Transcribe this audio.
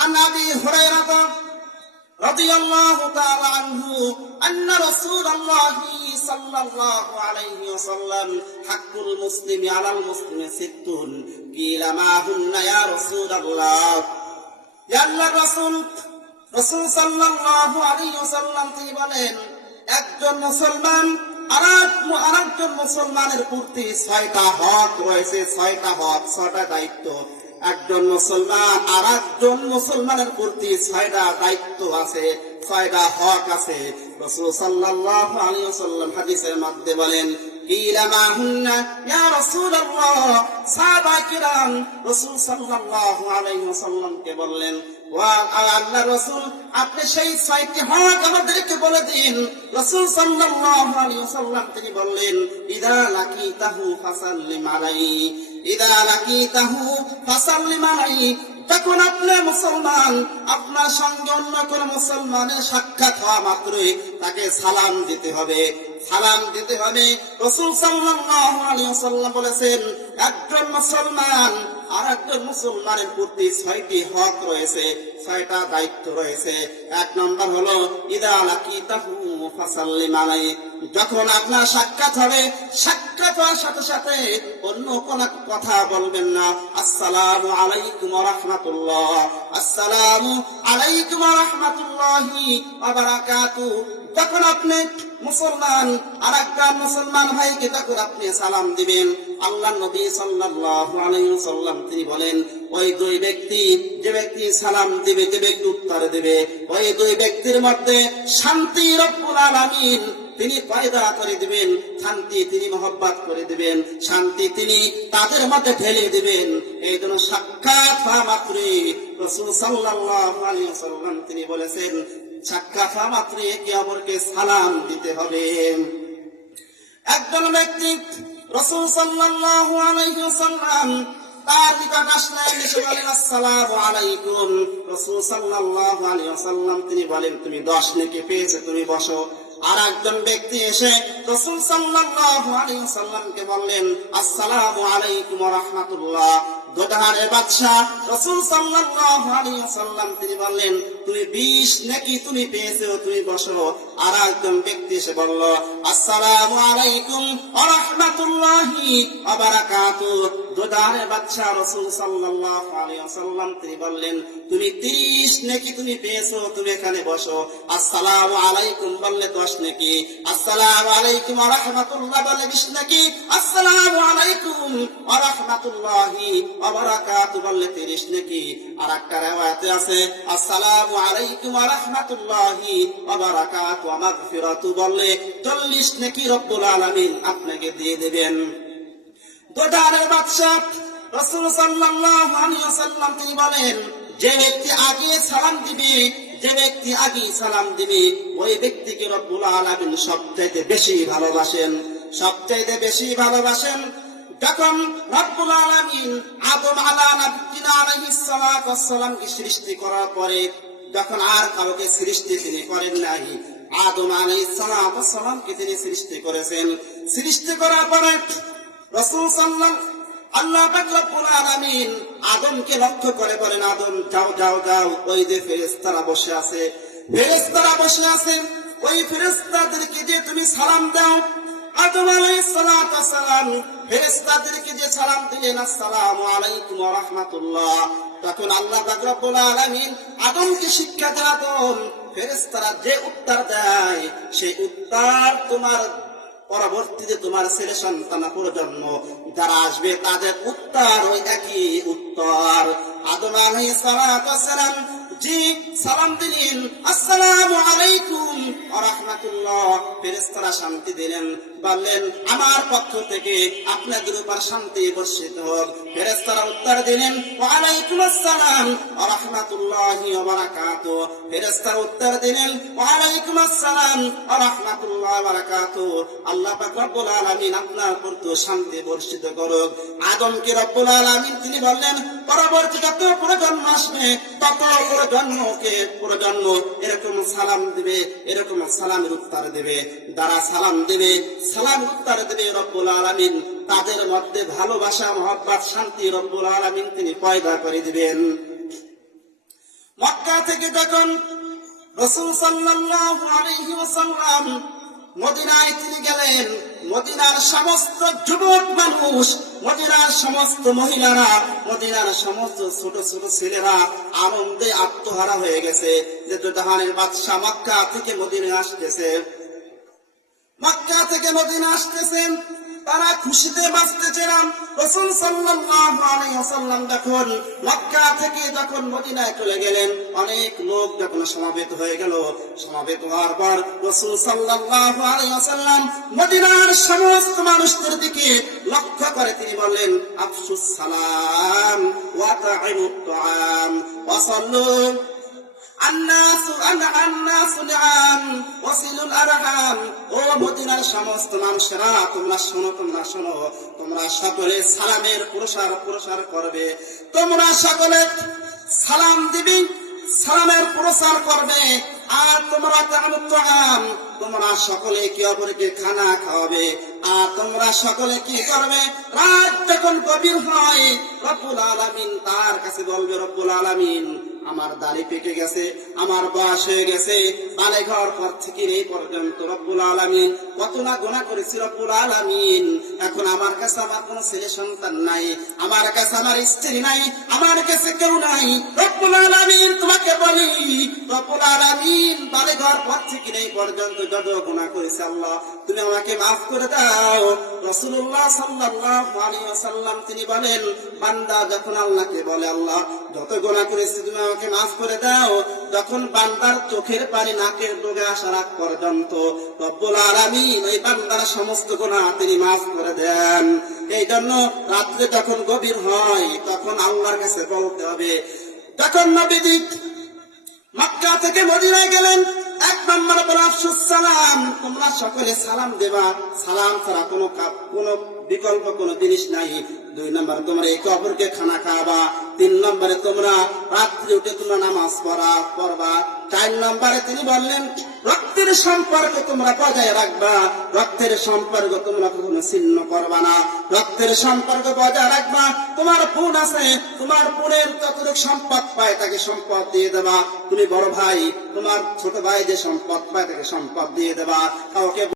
عن أبي هريرة رضي الله تعالى عنه أن رسول الله صلى الله عليه وسلم حق المسلم على المسلم ست قيل ما هن يا رسول الله يا الله রাসূল সাল্লাল্লাহু আলাইহি ওয়াসাল্লাম তিনি বলেন একজন মুসলমান আরেকজন মুসলমানের প্রতি 6টা হক রয়েছে, 6টা হক, 6টা দায়িত্ব। একজন মুসলমান আরেকজন মুসলমানের প্রতি 6টা দায়িত্ব আছে, 6টা হক আছে। রাসূল সাল্লাল্লাহু আলাইহি ওয়াসাল্লাম হাদিসের মধ্যে বলেন কিলা মা হুন্না ইয়া রাসূলুল্লাহ। সাহাবায়ে কিরাম রাসূল সাল্লাল্লাহু আলাইহি ওয়াসাল্লামকে বললেন, ওয়া আল্লাহর রাসূল আপনি সেই 6টি হক আমাদেরকে বলে দিন। রাসূল সাল্লাল্লাহু আলাইহি ওয়াসাল্লাম তিনি বললেন ইদা লাকিতাহু ফাসাল্লিম আলাইহি, ইদা লাকিতাহু ফাসাল্লিম আলাইহি। যখন আপনি মুসলমান আপনার সঙ্গে অন্য কোন মুসলমানের সাক্ষাৎ হওয়া মাত্রই তাকে সালাম দিতে হবে, সালাম দিতে হবে। রাসূল সাল্লাল্লাহু আলাইহি ওয়াসাল্লাম বলেছেন একজন মুসলমান আর একজন মুসলমানের প্রতি 6টি হক রয়েছে, 6টা দায়িত্ব রয়েছে। 1 নম্বর হলো ইদা লাকিতাহু ফাসাল্লিম আলাইহি। যখন আপনার সাক্ষাৎ হবে, সাক্ষাৎ হওয়ার সাথে সাথে অন্য কোন কথা বলবেন না। আসসালামু আলাইকুম ওয়া রাহমাতুল্লাহ, আসসালামু আলাইকুম ওয়া রাহমাতুল্লাহি ওয়া বারাকাতুহু। যখন আপনি মুসলমান আর একটা মুসলমান ভাইকে তখন আপনি সালাম দিবেন, আল্লাহ নবী সাল্লাল্লাহু আলাইহি ওয়াসাল্লাম তিনি বলেন ওই দুই ব্যক্তি, যে ব্যক্তি সালাম দিবে, যে ব্যক্তি উত্তর দিবে, ওই দুই ব্যক্তির মধ্যে শান্তি রব্বুল আলামিন তিনি পয়দা করে দিবেন, শান্তি তিনি মহব্বত করে দিবেন, শান্তি তিনি তাদের মধ্যে ঢেলে দিবেন। এই জন্য সাক্ষাৎ হওয়া মাত্রই রাসূল সাল্লাল্লাহু আলাইহি ওয়াসাল্লাম তিনি বলেছেন সাক্ষাৎ হওয়া মাত্রই একে অপরকে সালাম দিতে হবে। একজন ব্যক্তি রাসূল সাল্লাল্লাহু আলাইহি ওয়াসাল্লাম তার নিকট আসলেন, এসে বলেন আসসালামু আলাইকুম। রাসূল সাল্লাল্লাহু আলাইহি ওয়াসাল্লাম তিনি বলেন তুমি 10 নেকি পেয়েছো, তুমি বসো। আর একজন ব্যক্তি এসে রাসূল সাল্লাল্লাহু আলাইহি ওয়াসাল্লামকে বললেন আসসালামু আলাইকুম ওয়া রাহমাতুল্লাহ। দুধারের বাদশা রাসূল সাল্লাল্লাহু আলাইহি ওয়াসাল্লাম তিনি বললেন তুমি 20 নেকি তুমি পেয়েছো, তুমি বসো। আর একজন ব্যক্তি এসে বলল আসসালামু আলাইকুম ওয়া রাহমাতুল্লাহি ওয়া বারাকাতুহু। দুধারের বাদশা রাসূল সাল্লাল্লাহু আলাইহি ওয়াসাল্লাম তিনি বললেন তুমি 30 নেকি তুমি পেয়েছো, তুমি এখানে বসো। আসসালামু আলাইকুম বললে 10 নেকি, আসসালামু আলাইকুম ওয়া রাহমাতুল্লাহ বললে 20 নেকি, আসসালামু আলাইকুম ওয়া রাহমাতুল্লাহি ওয়া বারাকাতুহু বললে 30 নেকি। আর একটা riwayate আছে আসসালামু আলাইকুম ওয়া রাহমাতুল্লাহি ওয়া বারাকাতুহু ওয়া মাগফিরাতু বললে 40 নেকি রব্বুল আলামিন আপনাকে দিয়ে দিবেন। দুধারের বাদশা রাসূল সাল্লাল্লাহু আলাইহি ওয়াসাল্লাম তিনি বলেন যে ব্যক্তি আগে সালাম দিবে, যে ব্যক্তি আগে সালাম দিবে ওই ব্যক্তিকে রব্বুল আলামিন সবচেয়ে বেশি ভালোবাসেন, সবচেয়ে বেশি ভালোবাসেন। যখন রব্বুল আলামিন আদম আলাইহিস সালাতু ওয়াস সালামকে সৃষ্টি করার পরে যখন আর কাউকে সৃষ্টি তিনি করেন নাই, আদম আলাইহিস সালাতু ওয়াস সালামকে তিনি সৃষ্টি করেছেন। সৃষ্টি করার পরে রাসূল সাল্লাল্লাহু আল্লাহ পাক রব্বুল আলামিন আদমকে লক্ষ্য করে বলেন আদম যাও যাও যাও, ওই যে ফেরেশতারা বসে আছে, ফেরেশতারা বসে আছে, ওই ফেরেশতাদেরকে যে তুমি সালাম দাও। আদম আলাইহিস সালাতু ওয়াস সালাম ফেরেশতাদেরকে যে সালাম দিলেন আসসালামু আলাইকুম ওয়া রাহমাতুল্লাহ, তখন আল্লাহ পাক রব্বুল আলামিন আদমকে শিক্ষা দেন আদম ফেরেশতারা যে উত্তর দেয় সেই উত্তর তোমার পরবর্তীতে তোমার ছেলে সন্তান প্রজন্ম যারা আসবে তাদের উত্তর ওই একই উত্তর। আদম আলাইহিস সালাতু ওয়াস সালাম জি সালাম দিলেন আসসালামু আলাইকুম ওয়া রাহমাতুল্লাহ, ফেরেশতারা শান্তি দিলেন, বললেন আমার পক্ষ থেকে আপনাদের উপর শান্তি বর্ষিত হোক। ফেরেশতারা উত্তর দিলেন ওয়া আলাইকুম আসসালাম ওয়া রাহমাতুল্লাহি ওয়া বারাকাতুহু। ফেরেশতারা উত্তর দিলেন ওয়া আলাইকুম আসসালাম ওয়া রাহমাতুল্লাহি ওয়া বারাকাতুহু। আল্লাহ পাক রব্বুল আলামিন আপনার উপর তো শান্তি বর্ষিত করুক। আদমকে রব্বুল আলামিন তিনি বললেন পরবর্তী যত প্রজন্ম আসবে তত প্রজন্ম এরকম সালাম দিবে, এরকম সালামের উত্তর দেবে। যারা সালাম দেবে, সালাম উত্তর দেবে রব্বুল আলামিন তাদের মধ্যে ভালোবাসা মহব্বত শান্তি রব্বুল আলামিন তিনি পয়দা করে দিবেন। মক্কা থেকে যখন রাসূল সাল্লাল্লাহু আলাইহি ওয়াসাল্লাম মদিনায় তিনি গেলেন, মদিনার সমস্ত যুবক মানুষ, মদিনার সমস্ত মহিলারা, মদিনার সমস্ত ছোট ছোট ছেলেরা আনন্দে আত্মহারা হয়ে গেছে যে জাহানের বাদশা মক্কা থেকে মদিনায় আসতেছে। মক্কা থেকে মদিনা আসতেছেন, তারা খুশিতে বাঁচতেছিলেন। রাসূল সাল্লাল্লাহু আলাইহি ওয়াসাল্লাম যখন মক্কা থেকে যখন মদিনায় চলে গেলেন, অনেক লোক যখন সমাবেত হয়ে গেল, সমাবেত হওয়ার পর রাসূল সাল্লাল্লাহু আলাইহি ওয়াসাল্লাম মদিনার সমস্ত মানুষদের দিকে লক্ষ্য করে তিনি বললেন, আফশুস সালাম ওয়া তা'ইমুত তা'আম ওয়া সাল্লু ও মদিনার সমস্ত মানুষেরা, তোমরা শোনো, তোমরা সকলে সালামের প্রসার করবে, তোমরা সকলে সালাম দিবি, সালামের প্রসার করবে, আর তোমরা সকলে কি অপরকে খানা খাওয়াবে, আর তোমরা সকলে কি করবে, রাত যখন গভীর হয় রব্বুল আলামিন তার কাছে বলবে, রব্বুল আলামিন আমার দাড়ি পেকে গেছে, আমার বয়স হয়ে গেছে, বালে ঘর পর থেকে এই পর্যন্ত রব্বুল আলামিন কত না গুনাহ করেছি রব্বুল আলামিন, এখন আমার কাছে আমার কোনো ছেলে সন্তান নাই, আমার কাছে আমার স্ত্রী নাই, আমার কাছে কেউ নাই, রব্বুল আলামিন তোমাকে বলি, রব্বুল আলামিন বালে ঘর পর থেকে এই পর্যন্ত যত গুনাহ করেছি আল্লাহ তুমি আমাকে মাফ করে দাও। রাসূলুল্লাহ সাল্লাল্লাহু আলাইহি ওয়াসাল্লাম তিনি বলেন, বান্দা যখন আল্লাহকে বলে, আল্লাহ যত গুনাহ করেছি তুমি আমাকে মাফ করে দাও, যখন বান্দার চোখের পানি নাকের ডোগে আসার আগ পর্যন্ত রব্বুল আলামিন এই বান্দার সমস্ত গুনাহ তিনি মাফ করে দেন। এই জন্য রাত্রে যখন গভীর হয় তখন আল্লাহর কাছে বলতে হবে। যখন নবীজি মক্কা থেকে মদিনায় গেলেন, এক নম্বর বলা আফশুস সালাম, তোমরা সকলে সালাম দেবা, সালাম ছাড়া কোনো বিকল্প কোনো জিনিস নাই। দুই নম্বর তোমরা একে অপরকে খানা খাওয়াবা। তিন নম্বরে তোমরা রাত্রি উঠে তোমরা নামাজ পড়বা। চার নম্বরে তিনি বললেন, রক্তের সম্পর্ক তোমরা বজায় রাখবা, রক্তের সম্পর্ক তোমরা কখনো ছিন্ন করবা না, রক্তের সম্পর্ক বজায় রাখবা। তোমার বোন আছে, তোমার বোনের যতটুকু সম্পদ পায় তাকে সম্পদ দিয়ে দেবা, তুমি বড় ভাই তোমার ছোট ভাই যে সম্পদ পায় তাকে সম্পদ দিয়ে দেবা। কাউকে